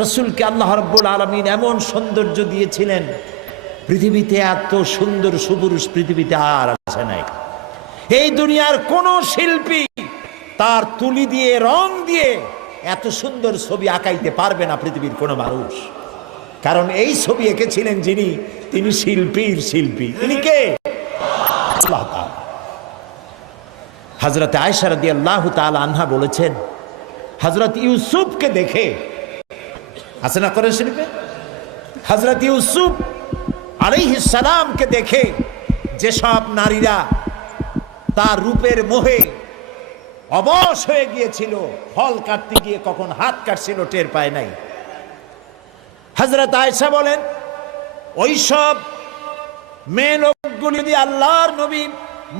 রাসূলকে আল্লাহ রাব্বুল আলামিন এমন সৌন্দর্য দিয়েছিলেন, পৃথিবীতে এত সুন্দর সুপুরুষ পৃথিবীতে আর আছে নাই। এই দুনিয়ার কোন শিল্পী তার তুলি দিয়ে রং দিয়ে এত সুন্দর ছবি আঁকাইতে পারবে না পৃথিবীর কোনো মানুষ। কারণ এই ছবি এঁকেছিলেন যিনি, তিনি শিল্পীর শিল্পী। তিনি কে? আল্লাহ তাআলা। হযরত আয়েশা রাদিয়াল্লাহু তাআলা আনহা বলেছেন, হযরত ইউসুফকে দেখে, আছে না কোরআন শরীফে, হযরত ইউসুফ আলাইহিস সালামকে দেখে যেসব নারীরা তার রূপের মোহে অবশ হয়ে গিয়েছিল, ফল কাটতে গিয়ে কখন হাত কাটছিল টের পায় নাই। হযরত আয়েশা বলেন, ওইসব মেয়ে লোকগুলি যদি আল্লাহর নবী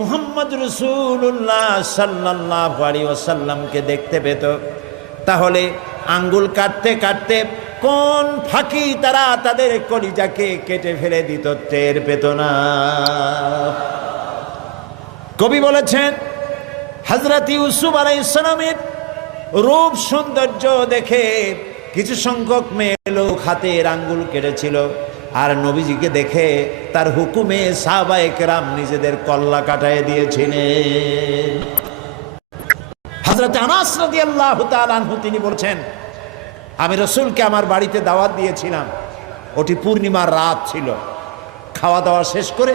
মুহাম্মদ রাসূলুল্লাহ সাল্লাল্লাহু আলাইহি ওয়াসাল্লামকে দেখতে পেত, তাহলে আঙ্গুল কাটতে কাটতে কোন ফাঁকি তারা তাদের কলিজাকে কেটে ফেলে দিত, টের পেত না। কবি বলেছেন, হযরত ইউসুফ আলাইহিস সালামের রূপ সৌন্দর্য দেখে কিছু সংখ্যক মেয়ে লোক হাতের আঙ্গুল কেটেছিল, আর নবীজিকে দেখে তার হুকুমে সাহাবায়ে কেরাম নিজেদের কল্লা কাটায় দিয়েছিলেন। হযরত আনাস রাদিয়াল্লাহু তাআলা আনহু তিনি বলছেন, আমি রাসূলকে আমার বাড়িতে দাওয়াত দিয়েছিলাম, ওটি পূর্ণিমার রাত ছিল। খাওয়া দাওয়া শেষ করে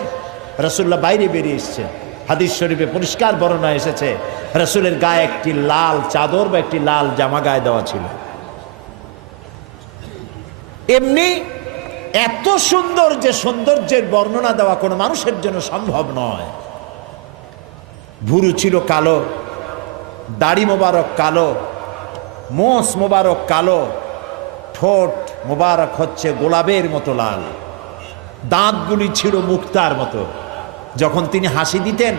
রাসূলুল্লাহ বাইরে বেরিয়ে এসেছেন। হাদিস শরীফে পরিষ্কার বর্ণনা এসেছে, রাসূলের গায়ে একটি লাল চাদর বা একটি লাল জামা গায়ে দেওয়া ছিল। এমনি এত সুন্দর যে সৌন্দর্যের বর্ণনা দেওয়া কোনো মানুষের জন্য সম্ভব নয়। ভুরু ছিল কালো, দাড়ি মোবারক কালো, মোষ মোবারক কালো, ঠোঁট মোবারক হচ্ছে গোলাপের মতো লাল, দাঁতগুলি ছিল মুক্তার মতো। যখন তিনি হাসি দিতেন,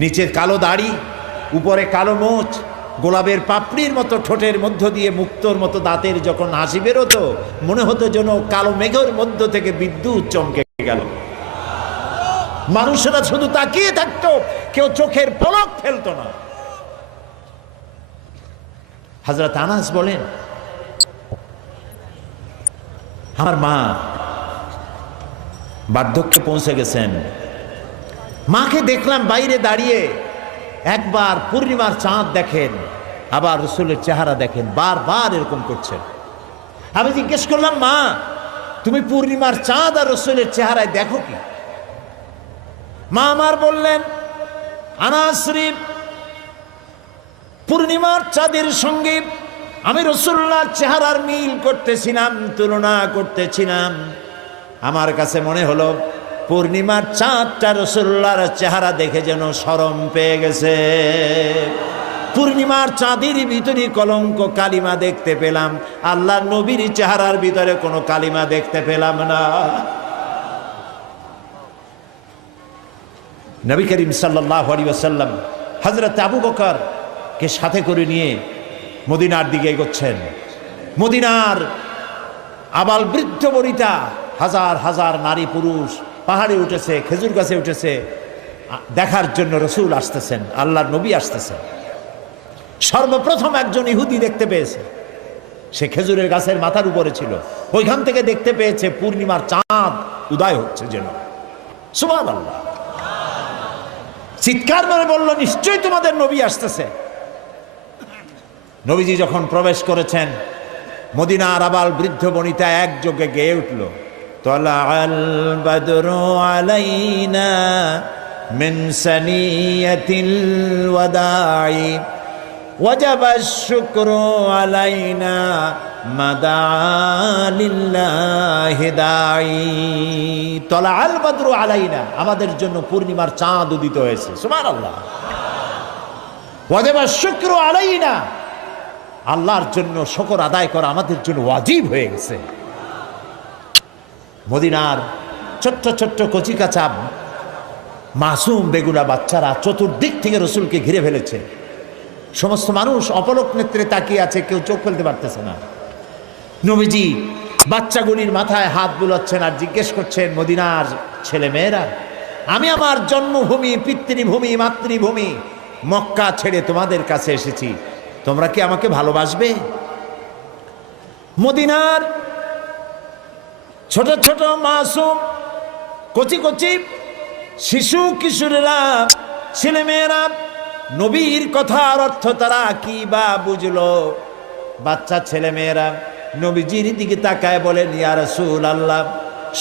নিচের কালো দাড়ি, উপরে কালো মোচ, গোলাপের পাপড়ির মতো ঠোঁটের মধ্য দিয়ে মুক্তোর মতো দাঁতের যখন হাসি বেরোতো, মনে হতো যেন কালো মেঘের মধ্য থেকে বিদ্যুৎ চমকে গেল। মানুষেরা শুধু তাকিয়ে থাকতো, কেউ চোখের পলক ফেলতো না। হযরত আনাস বলেন, আমার মা বার্ধক্যে পৌঁছে গেছেন, মাকে দেখলাম বাইরে দাঁড়িয়ে, একবার পূর্ণিমার চাঁদ দেখেন, আবার রাসূলের চেহারা দেখেন, বারবার এরকম করছেন। আমি জিজ্ঞেস করলাম, মা তুমি পূর্ণিমার চাঁদ আর রাসূলের চেহারায় দেখো কি? মা আমার বললেন, আনাস শরীফ, পূর্ণিমার চাঁদের সঙ্গে আমি রাসূলুল্লাহর চেহারার মিল করতেছিলাম, তুলনা করতেছিলাম। আমার কাছে মনে হলো পূর্ণিমার চাঁদটা রাসূলুল্লাহর চেহারা দেখে যেন শরম পেয়ে গেছে। পূর্ণিমার চাঁদের ভিতরে কলঙ্ক কালিমা দেখতে পেলাম, আল্লাহর নবীর চেহারার ভিতরে কোনো কালিমা দেখতে পেলাম না। নবী করিম সাল্লাল্লাহু আলাইহি ওয়াসাল্লাম হযরত আবু বকর কে সাথে করে নিয়ে মদিনার দিকে এগোচ্ছেন। মদিনার আবাল বৃদ্ধ বনিতা, হাজার হাজার নারী পুরুষ পাহাড়ে উঠেছে, খেজুর গাছে উঠেছে, দেখার জন্য রাসূল আসতেছেন, আল্লাহর নবী আসতেছেন। সর্বপ্রথম একজন ইহুদি দেখতে পেয়েছে, সে খেজুরের গাছের মাথার উপরে ছিল, ওইখান থেকে দেখতে পেয়েছে পূর্ণিমার চাঁদ উদয় হচ্ছে যেন। সুবহানাল্লাহ, চিৎকার করে বলল, নিশ্চয়ই তোমাদের নবী আসতেছে। নবীজি যখন প্রবেশ করেছেন, মদিনার আবাল বৃদ্ধ বনিতা একযোগে গেয়ে উঠল, তালাআল বাদরু আলাইনা মিন সানিয়াতিল ওয়াদাই ওয়াজাবাশ শুকরু আলাইনা মাদা লিল্লাহি দাই। তালাআল বাদরু আলাইনা, আমাদের জন্য পূর্ণিমার চাঁদ উদিত হয়েছে। সুবহানাল্লাহ। ওয়াজাবাশ শুকরু আলাইনা, আল্লাহর জন্য শুকর আদায় করা আমাদের জন্য ওয়াজিব হয়ে গেছে। মদিনার ছোট্ট ছোট্ট কচিকাচা মাসুম বেগুনা বাচ্চারা চতুর্দিক থেকে রাসূলকে ঘিরে ফেলেছে। সমস্ত মানুষ অপলক নেত্রে তাকিয়ে আছে, কেউ চোখ ফেলতে পারতেছে না। নবীজি বাচ্চাগুলির মাথায় হাত বুলাচ্ছেন আর জিজ্ঞেস করছেন, মদিনার ছেলে মেয়েরা, আমি আমার জন্মভূমি, পিতৃভূমি, মাতৃভূমি মক্কা ছেড়ে তোমাদের কাছে এসেছি, তোমরা কি আমাকে ভালোবাসবে? মদিনার ছোট ছোট মাসুম কচি কচি শিশু কিশোরেরা ছেলেমেয়েরা নবীর কথার অর্থ তারা কি বা বুঝলো। বাচ্চা ছেলেমেয়েরা নবীজির দিকে তাকায় বলেন, ইয়া রাসূলুল্লাহ,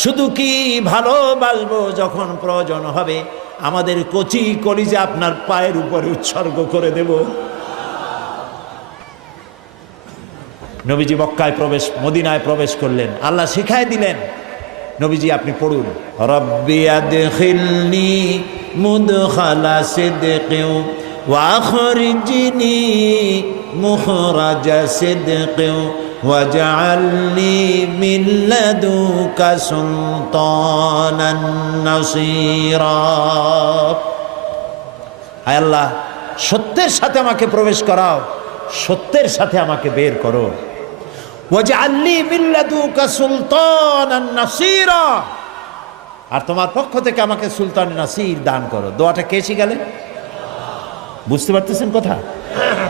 শুধু কি ভালোবাসবো, যখন প্রয়োজন হবে আমাদের কচি কলিজা আপনার পায়ের উপরে উৎসর্গ করে দেব। নবীজি মক্কায় মদিনায় প্রবেশ করলেন, আল্লাহ শিখায় দিলেন, নবীজি আপনি পড়ুন, রব্বি আদখিলনি মুদখালা সিদকিন ওয়া আখরিজনি মুখরাজা সিদকিন ওয়াজআলনি মিন লাদুকা সুলতানান নাসীরা। আয় আল্লাহ, সত্যের সাথে আমাকে প্রবেশ করাও, সত্যের সাথে আমাকে বের করো। ওয়াজআলনি মিন লাদুকা সুলতানান নাসীরা, আর তোমার পক্ষ থেকে আমাকে সুলতান নাসির দান করো। দোয়াটা কে শিখালেন? বুঝতে পারতেছেন কথা?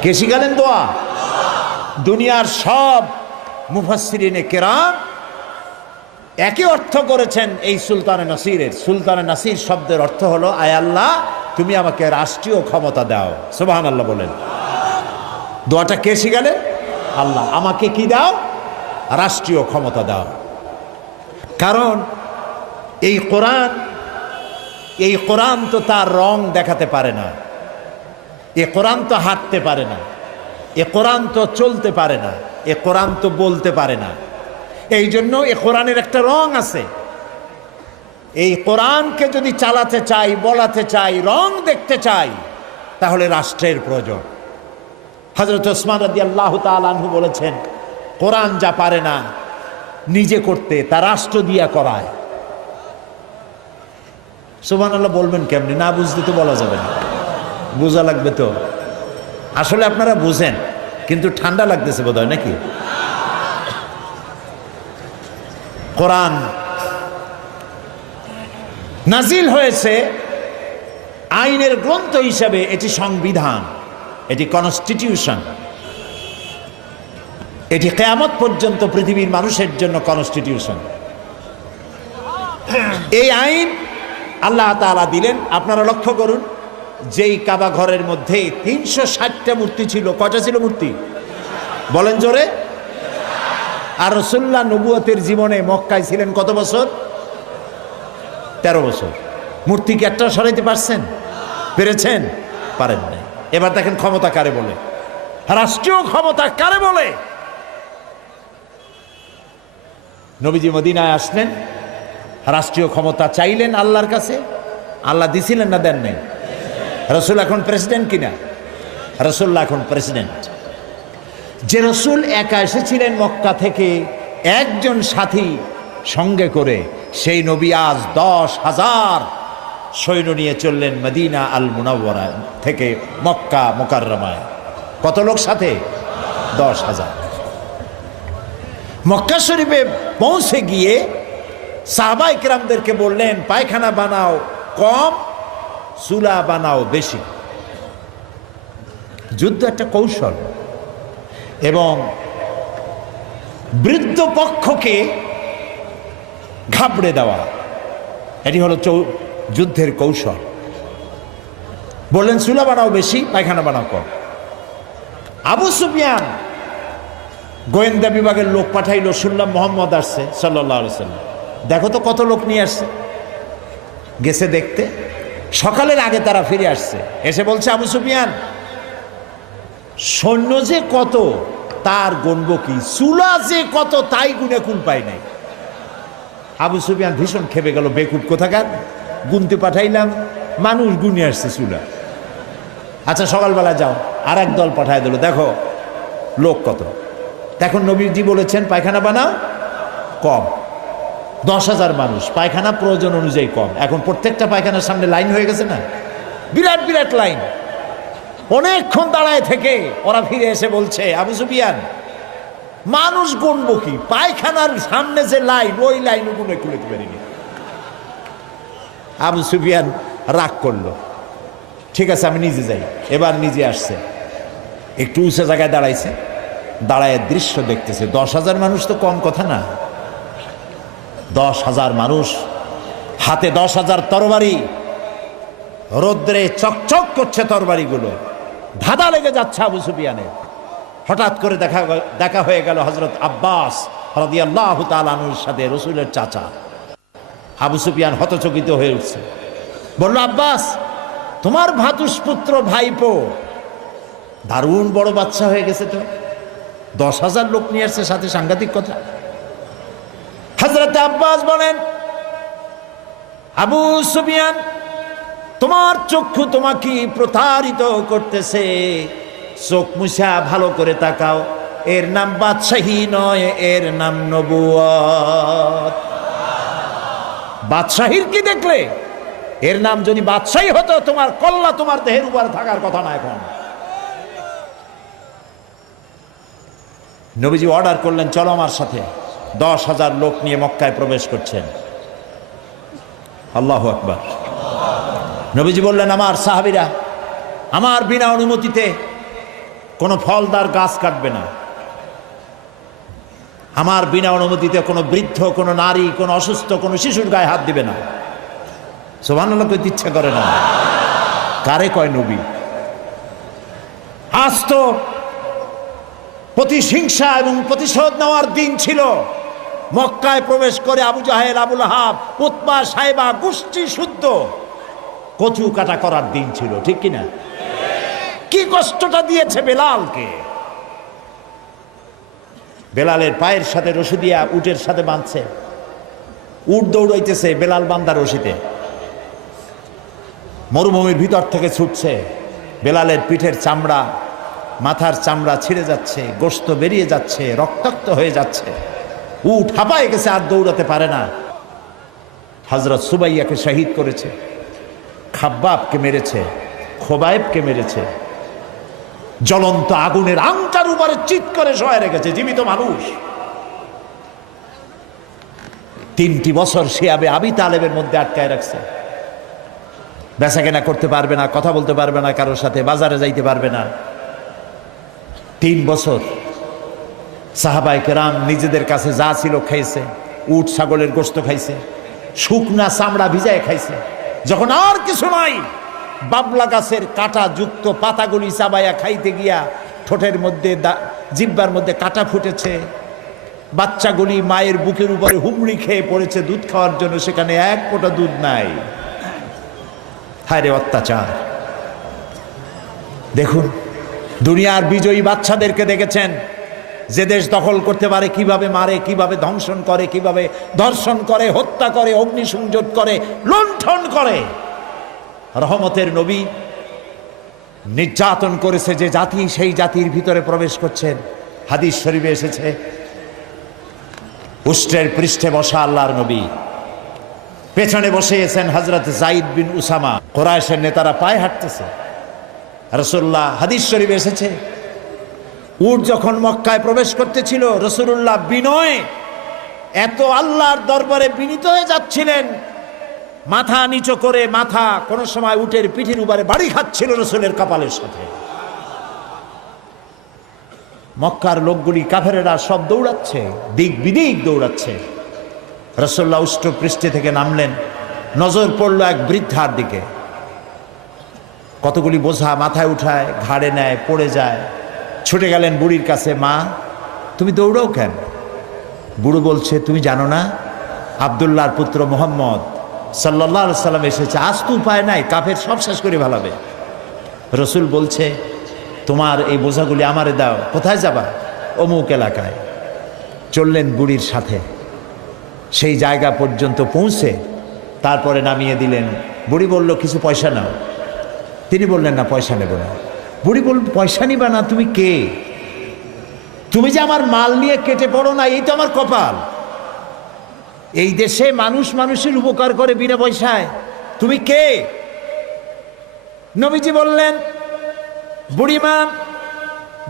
কে শিখালেন দোয়া? দুনিয়ার সব মুফাসসিরিনে কেরাম একই অর্থ করেছেন এই সুলতানে নাসিরের। সুলতানে নাসির শব্দের অর্থ হলো, আয় আল্লাহ, তুমি আমাকে রাষ্ট্রীয় ক্ষমতা দাও। সুবহানাল্লাহ বলেন। দোয়াটা কে শিখালেন? আল্লাহ, আমাকে কি দাও? রাষ্ট্রীয় ক্ষমতা দাও। কারণ এই কোরআন তো তার রং দেখাতে পারে না, এ কোরআন তো হাঁটতে পারে না, এ কোরআন তো চলতে পারে না, এ কোরআন তো বলতে পারে না। এই জন্য এ কোরআনের একটা রং আছে। এই কোরআনকে যদি চালাতে চাই, বলাতে চাই, রং দেখতে চাই, তাহলে রাষ্ট্রের প্রয়োজন। হযরত ওসমান রাদিয়াল্লাহু তাআলা আনহু বলেছেন, কোরআন যা পারে না নিজে করতে, তা রাষ্ট্র দিয়া করায়। সুবহানাল্লাহ বলবেন কেমনি? না বুঝতে তো বলা যাবে না, বোঝা লাগবে তো। আসলে আপনারা বুঝেন, কিন্তু ঠান্ডা লাগতেছে বোধহয়, নাকি? কোরআন নাজিল হয়েছে আইনের গ্রন্থ হিসাবে, এটি সংবিধান, এটি কনস্টিটিউশন, এটি কিয়ামত পর্যন্ত পৃথিবীর মানুষের জন্য কনস্টিটিউশন। এই আইন আল্লাহ তাআলা দিলেন। আপনারা লক্ষ্য করুন, যেই কাবা ঘরের মধ্যে 360টা মূর্তি ছিল, কয়টা ছিল মূর্তি? বলেন জোরে। আর রাসূলুল্লাহ নবুয়তের জীবনে মক্কায় ছিলেন কত বছর? 13 বছর। মূর্তি কি একটা সরাইতে পারছেন? পেরেছেন? পারেন নাই। এবার দেখেন ক্ষমতা কারে বলে, রাষ্ট্রীয় ক্ষমতা কারে বলে। নবীজি মদিনায় আসলেন, রাষ্ট্রীয় ক্ষমতা চাইলেন আল্লাহর কাছে। আল্লাহ দিছিলেন না দেন নাই? রাসূল এখন প্রেসিডেন্ট কিনা? রাসূলুল্লাহ এখন প্রেসিডেন্ট। যে রাসূল একা এসেছিলেন মক্কা থেকে একজন সাথী সঙ্গে করে, সেই নবী আজ 10,000 সৈন্য নিয়ে চললেন মদিনা আল মুনাওয়ারা থেকে মক্কা মুকাররমায়। কত লোক সাথে? 10,000। মক্কা শরীফে পৌঁছে গিয়ে সাহাবায়ে কেরামদেরকে বললেন, পায়খানা বানাও কম, চুলা বানাও বেশি। যুদ্ধ একটা কৌশল, এবং বৃদ্ধ পক্ষকে ঘাবড়ে দেওয়া, এটি হলো যুদ্ধের কৌশল। বললেন চুলা বানাও বেশি, পায়খানা বানাও কম। আবু সুফিয়ান গোয়েন্দা বিভাগের লোক পাঠাইলো, শুনলাম মোহাম্মদ আসছে সাল্লাল্লাহু আলাইহি ওয়াসাল্লাম, দেখো তো কত লোক নিয়ে আসছে। গেছে দেখতে, সকালের আগে তারা ফিরে আসছে। এসে বলছে, আবু সুফিয়ান, সৈন্য যে কত তার গণব কি, চুলা যে কত তাই গুনে কুল পাই নাই। আবু সুফিয়ান ভীষণ খেপে গেল, বেকুব কোথাকার, গুনতে পাঠাইলাম, মানুষ গুনে আসছে চুলা। আচ্ছা সকালবেলা যাও, আর এক দল পাঠায় দিল, দেখো লোক কত। এখন নবীজি বলেছেন পায়খানা বানাও কম। 10,000 মানুষ, পায়খানা প্রয়োজন অনুযায়ী কম। এখন প্রত্যেকটা পায়খানার সামনে লাইন হয়ে গেছে না, বিরাট বিরাট লাইন। অনেকক্ষণ দাঁড়ায় থেকে ওরা ফিরে এসে বলছে, আবু সুফিয়ান, মানুষ গুনবো কি, পায়খানার সামনে যে লাইন, ওই লাইন গুনে খুলতে পারিনি। আবু সুফিয়ান রাগ করলো, ঠিক আছে আমি নিজে যাই। এবার নিজে আসছে, একটু উঁচু জায়গায় দাঁড়াইছে, দাঁড়ায় দৃশ্য দেখতেছে। 10,000 মানুষ তো কম কথা না। 10,000 মানুষ, হাতে 10,000 তরবারি, রৌদ্রে চকচক করছে তরবারিগুলো, ধাঁধা লেগে যাচ্ছে আবু সুফিয়ানের। হঠাৎ করে দেখা হয়ে গেল হযরত আব্বাস রাদিয়াল্লাহু তাআলা আনহুর সাথে, রাসূলের চাচা। আবু সুফিয়ান হতচকিত হয়ে উঠছে, বলল, আব্বাস, তোমার ভাতুষপুত্র ভাইপো দারুণ বড় বাচ্চা হয়ে গেছে তো, 10,000 লোক নিয়ে আসছে সাথে, সাংঘাতিক কথা। হযরত আব্বাস বলেন, আবু সুফিয়ান, তোমার চক্ষু তোমাকে প্রতারিত করতেছে, চোখ মুছা ভালো করে তাকাও, এর নাম বাদশাহী নয়, এর নাম নবুয়ত। বাদশাহীর কি দেখলে? এর নাম যদি বাদশাহী হতো, তোমার কল্লা তোমার দেহের উপর থাকার কথা না। এখন নবীজি অর্ডার করলেন, চলো আমার সাথে। 10,000 লোক নিয়ে মক্কায় প্রবেশ করছেন। আল্লাহু আকবার। নবীজি বললেন, আমার সাহাবীরা আমার বিনা অনুমতিতে কোনো ফলদার গাছ কাটবে না, আমার বিনা অনুমতিতে কোনো বৃদ্ধ, কোনো নারী, কোনো অসুস্থ, কোনো শিশুর গায়ে হাত দিবে না। সুবহানাল্লাহ কইতে ইচ্ছা করে না? কারে কয় নবী? আজ তো প্রতিহিংসা এবং প্রতিশোধ নেওয়ার দিন ছিল। মক্কায় প্রবেশ করে আবু জাহেল, আবু লাহাব, উতবা, সাইবা গোষ্ঠী শুদ্ধ কচু কাটা করার দিন ছিল, ঠিক কিনা? কি কষ্টটা দিয়েছে বেলালকে। বেলালের পায়ের সাথে রশি দিয়া উটের সাথে বাঁধছে, উট দৌড়াইতেছে, বেলাল বান্দা রশিতে, মরুভূমির ভিতর থেকে ছুটছে। বেলালের পিঠের চামড়া, মাথার চামড়া ছিঁড়ে যাচ্ছে, গোশত বেরিয়ে যাচ্ছে, রক্তাক্ত হয়ে যাচ্ছে, উট হাঁপায় গেছে, আর দৌড়াতে পারে না। হযরত সুবাইয়াকে শহীদ করেছে, খাব্বাবকে মেরেছে, খোবাইবকে মেরেছে, জ্বলন্ত আগুনের আংটার উপরে চিৎ করে শোয়ায় রেখেছে, জীবিত মানুষ। 3টি বছর শিয়াবে আবি তালেবের মধ্যে আটকায় রাখছে। বেচা কেনা করতে পারবে না, কথা বলতে পারবে না কারোর সাথে, বাজারে যাইতে পারবে না। 3 বছর সাহাবায়ে কেরাম নিজেদের কাছে যা ছিল খাইছে, উট ছাগলের গোশত খাইছে, শুকনা চামড়া ভিজায় খাইছে। যখন আর কিছু নাই, বাবলা গাছের কাটা যুক্ত পাতাগুলি চাবাইয়া খাইতে গিয়া ঠোঁটের মধ্যে, জিহ্বার মধ্যে কাটা ফুটেছে। বাচ্চাগুলি মায়ের বুকের উপরে হুমড়ি খেয়ে পড়েছে দুধ খাওয়ার জন্য, সেখানে এক ফোঁটা দুধ নাই। হায় রে অত্যাচার! দেখুন, দুনিয়ার বিজয়ী বাচ্চাদেরকে দেখেছেন, যে দেশ দখল করতে পারে কিভাবে মারে, কিভাবে ধ্বংসন করে, কিভাবে ধর্ষণ করে, হত্যা করে, অগ্নিসংযোগ করে, লুণ্ঠন করে। রহমতের নবী নির্যাতন করেছে যে জাতি, সেই জাতির ভিতরে প্রবেশ করছেন। হাদিস শরীফে এসেছে, উষ্ট্রের পৃষ্ঠে বসা আল্লাহর নবী, পেছনে বসেছেন হযরত যায়েদ বিন উসামা। কুরাইশের নেতারা পায়ে হাঁটতেছে। রাসূলুল্লাহ, হাদিস শরীফে এসেছে, উট যখন মক্কায় প্রবেশ করতেছিল, রাসূলুল্লাহ বিনয়ে এত আল্লাহর দরবারে বিনীত হয়ে যাচ্ছিলেন, মাথা নিচু করে, মাথা কোন সময় উটের পিঠের উপরে বাড়ি খাচ্ছিল রাসূলের কপালের সাথে। মক্কার লোকগুলি, কাফেরেরা সব দৌড়াচ্ছে, দিক বিদিক দৌড়াচ্ছে। রাসূলুল্লাহ উষ্ট্র পৃষ্ঠে থেকে নামলেন, নজর পড়ল এক বৃদ্ধার দিকে। কতগুলি বোঝা মাথায় উঠায়, ঘাড়ে নেয়, পড়ে যায়। ছুটে গেলেন বুড়ির কাছে, মা তুমি দৌড়াও কেন? বুড়ো বলছে, তুমি জানো না আব্দুল্লাহর পুত্র মুহাম্মদ সাল্লাল্লাহু আলাইহি সাল্লাম এসেছে, আজ তো উপায় নাই, কাফের সব শেষ করে ফেলাবে। রসুল বলছে, তোমার এই বোঝাগুলি আমারে দাও। কোথায় যাবা? অমুক এলাকায়। চললেন বুড়ির সাথে, সেই জায়গা পর্যন্ত পৌঁছে তারপরে নামিয়ে দিলেন। বুড়ি বলল, কিছু পয়সা নাও। তিনি বললেন, না, পয়সা নেব না। বুড়ি বলল, পয়সা নিবা না? তুমি কে? তুমি যে আমার মাল নিয়ে কেটে পড়ো না, এই তো আমার কপাল। এই দেশে মানুষ মানুষের উপকার করে বিনা পয়সায়, তুমি কে? নবীজি বললেন, বুড়িমা,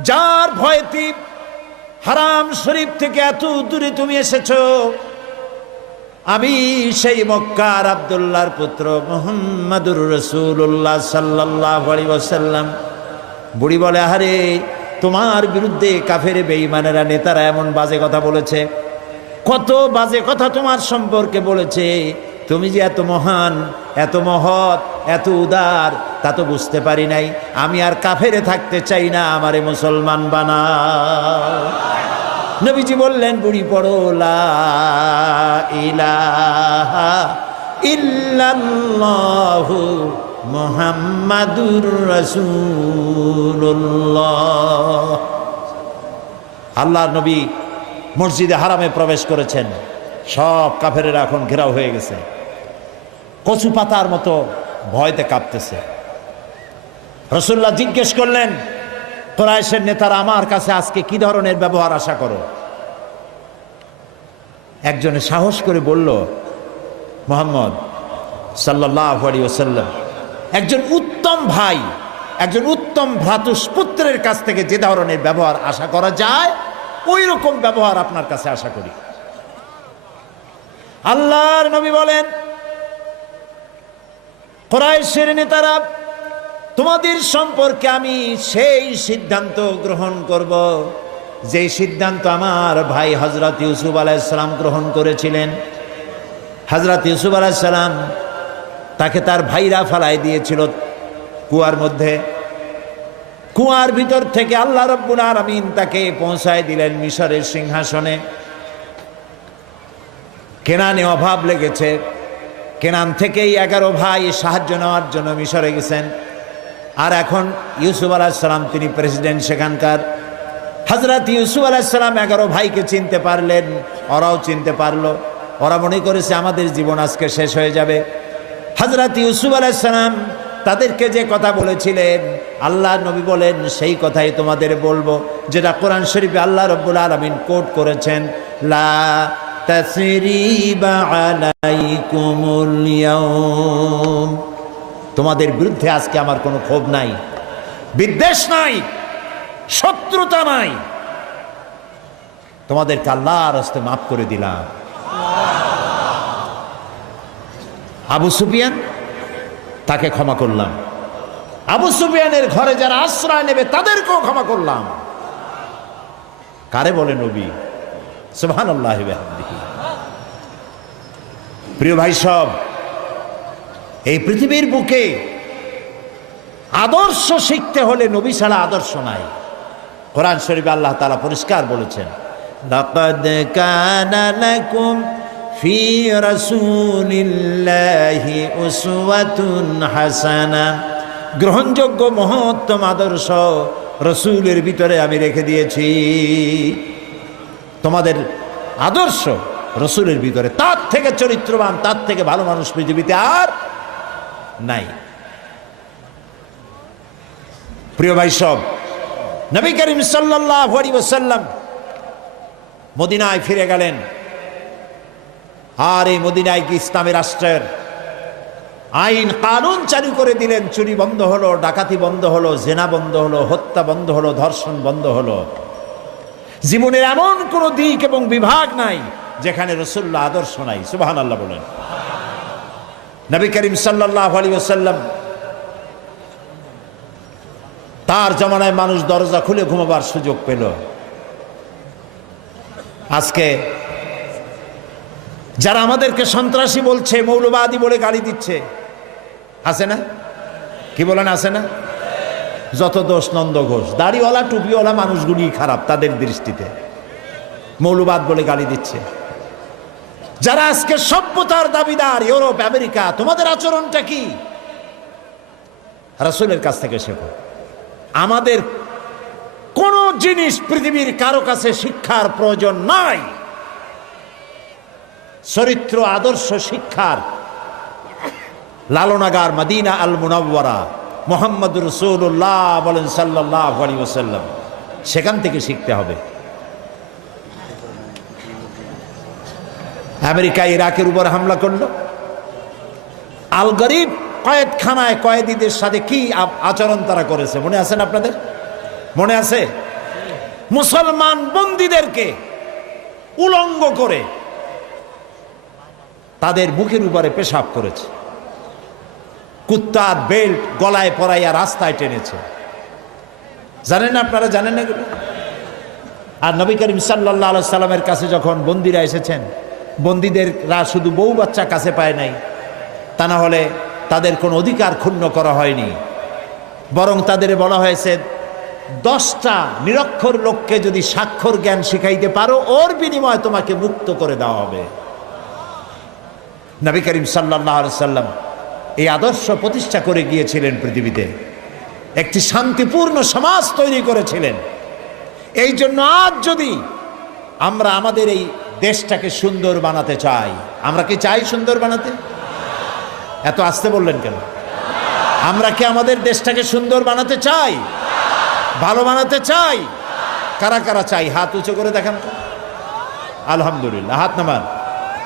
যার ভয়তে হারাম শরীফ থেকে এত দূরে তুমি এসেছো, আমি সেই মক্কার আব্দুল্লাহর পুত্র মুহাম্মাদুর রাসূলুল্লাহ সাল্লাল্লাহু আলাইহি ওয়াসাল্লাম। বুড়ি বলে, আরে তোমার বিরুদ্ধে কাফের বেঈমানেরা নেতারা এমন বাজে কথা বলেছে, কত বাজে কথা তোমার সম্পর্কে বলেছে। তুমি যে এত মহান, এত মহৎ, এত উদার তা তো বুঝতে পারি নাই। আমি আর কাফেরে থাকতে চাই না, আমারে মুসলমান বানাও। নবীজি বললেন, বুড়ি পড়ো লা ইলাহা ইল্লাল্লাহু মুহাম্মাদুর রাসূলুল্লাহ। আল্লাহর নবী মসজিদে হারামে প্রবেশ করেছেন, সব কাফেরেরা এখন ঘেরাও হয়ে গেছে, কচু পাতার মতো ভয়তে কাঁপতেছে। রাসূলুল্লাহ জিজ্ঞেস করলেন, কুরাইশের নেতারা আমার কাছে আজকে কি ধরনের ব্যবহার আশা করো? একজনে সাহস করে বলল, মুহাম্মদ সাল্লাল্লাহু আলাইহি ওয়াসাল্লাম একজন উত্তম ভাই, একজন উত্তম ভ্রাতুষ্পুত্রের কাছ থেকে যে ধরনের ব্যবহার আশা করা যায় ওই রকম ব্যবহার আপনার কাছে আশা করি। আল্লাহর নবী বলেন, কুরাইশের নেতারা, তোমাদের সম্পর্কে আমি সেই সিদ্ধান্ত গ্রহণ করব যে সিদ্ধান্ত আমার ভাই হযরত ইউসুফ আলাইহিস সালাম গ্রহণ করেছিলেন। হযরত ইউসুফ আলাইহিস সালাম তাকে তার ভাইরা ফালাই দিয়েছিল কুয়ার মধ্যে। কুয়ার ভিতর থেকে আল্লাহ রাব্বুল আলামিন তাকে পৌঁছায় দিলেন মিশরের সিংহাসনে। কেনানে অভাব লেগেছে, কেনান থেকেই 11 ভাই সাহায্য নেওয়ার জন্য মিশরে গেছেন। আর এখন ইউসুফ আলাইহিস সালাম তিনি প্রেসিডেন্ট সেখানকার। হযরত ইউসুফ আলাইহিস সালাম 11 ভাইকে চিনতে পারলেন, ওরাও চিনতে পারলো। ওরা মনে করেছে আমাদের জীবন আজকে শেষ হয়ে যাবে। হযরত ইউসুফ আলাইহিস সালাম তাদেরকে যে কথা বলেছিলেন, আল্লাহ নবী বলেন সেই কথাই তোমাদের বলবো, যেটা কোরআন শরীফে আল্লাহ রাব্বুল আলামিন কোট করেছেন, লা তাসরিবা আলাইকুমুল ইয়াউম। তোমাদের বিরুদ্ধে আজকে আমার কোনো ক্ষোভ নাই, বিদ্বেষ নাই, শত্রুতা নাই। তোমাদেরকে আল্লাহর হস্তে মাফ করে দিলাম। আবু সুফিয়ান, তাকে ক্ষমা করলাম। আবু সুফিয়ানের ঘরে যারা আশ্রয় নেবে তাদেরকেও ক্ষমা করলাম। কারে বলে নবী? সুবহানাল্লাহি ওয়া বিহামদিহি। প্রিয় ভাই সব, এই পৃথিবীর বুকে আদর্শ শিখতে হলে নবী ছাড়া আদর্শ নাই। কোরআন শরীফে আল্লাহ তাআলা পরিষ্কার বলেছেন, লাকাদ কানা লাকুম ফি রাসূলিল্লাহি উসওয়াতুন হাসানা। গ্রহণযোগ্য মহত্তম আদর্শ রাসূলের ভিতরে আমি রেখে দিয়েছি। তোমাদের আদর্শ রাসূলের ভিতরে, তার থেকে চরিত্রবান, তার থেকে ভালো মানুষ পৃথিবীতে আর নাই। প্রিয় ভাই সব, নবী করিম সাল্লাল্লাহু আলাইহি ওয়াসাল্লাম মদিনায় ফিরে গেলেন। আর এই মদিনায় কি ইসলামী রাষ্ট্রের আইন কানুন চালু করে দিলেন। চুরি বন্ধ হলো, ডাকাতি বন্ধ হলো, জেনা বন্ধ হলো, হত্যা বন্ধ হলো, ধর্ষণ বন্ধ হলো। জীবনের এমন কোন দিক এবং বিভাগ নাই যেখানে রাসূলুল্লাহ আদর্শ নাই। সুবহানাল্লাহ বলেন। নবী করিম সাল্লাল্লাহু আলাইহি ওয়াসাল্লাম তার জামানায় মানুষ দরজা খুলে ঘুমাবার সুযোগ পেল। আজকে যারা আমাদেরকে সন্ত্রাসী বলছে, মৌলবাদী বলে গালি দিচ্ছে, আছে না? কি বলেন, আছে না? যত দোষ নন্দ ঘোষ, দাড়িওয়ালা টুপিওয়ালা মানুষগুলি খারাপ তাদের দৃষ্টিতে, মৌলবাদ বলে গালি দিচ্ছে। যারা আজকে সভ্যতার দাবিদার, ইউরোপ আমেরিকা, তোমাদের আচরণটা কি? রাসূলের কাছ থেকে শেখো। আমাদের কোন জিনিস পৃথিবীর কারো কাছে শিক্ষার প্রয়োজন নাই। চরিত্র আদর্শ শিক্ষার লালনাগার মদিনা আল মুনাওয়ারা, মুহাম্মদুর রাসূলুল্লাহ বলেন সাল্লাল্লাহু আলাইহি ওয়াসাল্লাম, সেখান থেকে শিখতে হবে। আমেরিকা ইরাকের উপর হামলা করলো, আল গরিব কয়েদখানায় কয়েদিদের সাথে কি আচরণ তারা করেছে মনে আছে না আপনাদের? মনে আছে? মুসলমান বন্দীদেরকে উলঙ্গ করে তাদের মুখের উপরে পেশাব করেছে, কুত্তার বেল্ট গলায় পরাইয়া রাস্তায় টেনেছে। জানেন না আপনারা, জানেন না এগুলো? আর নবী করিম সাল্লাল্লাহু আলাইহি সাল্লামের কাছে যখন বন্দীরা এসেছেন, বন্দীদেররা শুধু বউ বাচ্চা কাছে পায় নাই, তা না হলে তাদের কোনো অধিকার ক্ষুণ্ণ করা হয়নি, বরং তাদের বলা হয়েছে 10টা নিরক্ষর লোককে যদি স্বাক্ষর জ্ঞান শিখাইতে পারো ওর বিনিময়ে তোমাকে মুক্ত করে দেওয়া হবে। নবী করিম সাল্লাল্লাহু আলাইহি সাল্লাম এই আদর্শ প্রতিষ্ঠা করে গিয়েছিলেন, পৃথিবীতে একটি শান্তিপূর্ণ সমাজ তৈরি করেছিলেন। এই জন্য আজ যদি আমরা আমাদের এই দেশটাকে সুন্দর বানাতে চাই, আমরা কি চাই সুন্দর বানাতে? এত আস্তে বললেন কেন? আমরা কি আমাদের দেশটাকে সুন্দর বানাতে চাই, ভালো বানাতে চাই? কারা কারা চাই হাত উঁচু করে দেখান তো। আলহামদুলিল্লাহ, হাত নামান,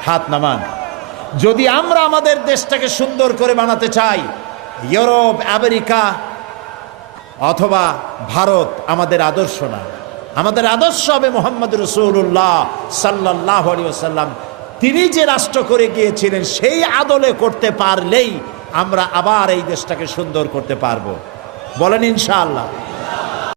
হাত নামান। যদি আমরা আমাদের দেশটাকে সুন্দর করে বানাতে চাই, ইউরোপ, আমেরিকা অথবা ভারত আমাদের আদর্শ না। আমাদের আদর্শ হবে মুহাম্মদ রাসূলুল্লাহ সাল্লাল্লাহু আলাইহি ওয়াসাল্লাম। তিনি যে রাষ্ট্র করে গিয়েছিলেন সেই আদলে করতে পারলেই আমরা আবার এই দেশটাকে সুন্দর করতে পারবো। বলেন ইনশাআল্লাহ।